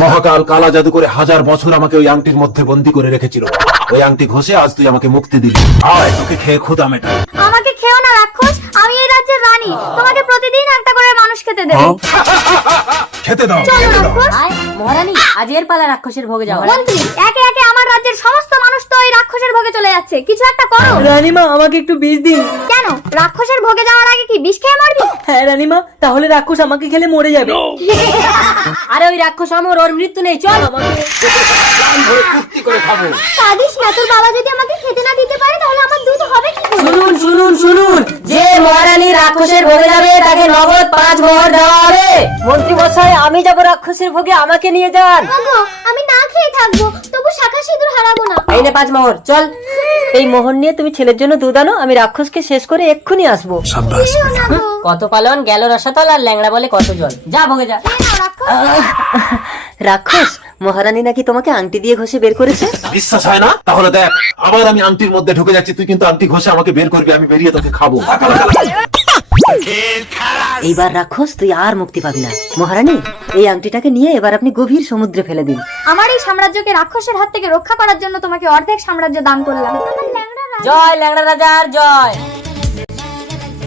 মহাকাল কালা জাদু করে 1000 বছর আমাকে ওই আংটির মধ্যে বন্দী করে রেখেছিল। ওই আংটি ঘষে আজ তুই আমাকে মুক্তি দিলি। আয় তোকে খেয়ে ক্ষুধা মেটাই। আমাকে খেও না রাক্ষস, আমি এই রাজ্যের রানী। তোমাকে প্রতিদিন একটা করে মানুষ খেতে দেবো। খেতে দাও, চলো খেতে দাও। রাক্ষস। আয় মহারানী, আজ এর পালা রাক্ষসের ভোগে যাওয়ার। মন্ত্রী, একে একে আমার রাজ্যের সমস্ত মানুষ তো ওই রাক্ষসের ভোগে চলে যাচ্ছে, কিছু একটা করো। রানীমা, আমাকে একটু বিষ দিন। কেন, রাক্ষসের ভোগে যাওয়ার আগে কি বিষ খেয়ে মরবি? হ্যাঁ রানীমা, তাহলে রাক্ষস আমাকে খেলে মরে যাবে। আরে ওই রাক্ষস আমার, ওর মৃত্যু নেই, চল আমাকে। প্রাণ ভরে ফুর্তি করে খাবো। কাঁদিস না, তোর বাবা যদি আমাকে খেতে না দিতে পারে তাহলে আমার দুধ হবে কি করে? শুনুন শুনুন শুনুন, যে মহারানী রাক্ষসের ভোগে যাবে তাকে নগদ 5 মোহর দেওয়া হবে। মন্ত্রী মশাই, আমি যাব রাক্ষসের ভোগে, আমাকে নিয়ে যান। ওগো, আমি না খেয়ে থাকবো, তবু শাখা সিঁদুর হারাবো না। এই নে 5 মোহর, চল। এই মোহর নিয়ে তুমি ছেলের জন্য দুধ আনো, আমি রাক্ষসকে শেষ করে এক্ষুনি আসবো। দিও না গো। কত পালন গেল রসাতল, আর ল্যাংড়া বলে কত জল। যা ভোগে যা। এই নাও রাক্ষস। রাক্ষস, মহারানী নাকি তোমাকে আংটি দিয়ে ঘষে বের করেছে। বিশ্বাস হয় না? তাহলে দেখ, আবার আমি আংটির মধ্যে ঢুকে যাচ্ছি, তুই কিন্তু আংটি ঘষে আমাকে বের করবি, আমি বেরিয়ে তোকে খাবো। এইবার রাক্ষস তুই আর মুক্তি পাবি না। মহারানী, এই আংটিটাকে নিয়ে এবার আপনি গভীর সমুদ্রে ফেলে দিন। আমার এই সাম্রাজ্যকে রাক্ষসের হাত থেকে রক্ষা করার জন্য তোমাকে অর্ধেক সাম্রাজ্য দান করলাম। জয় ল্যাংড়া রাজার জয়।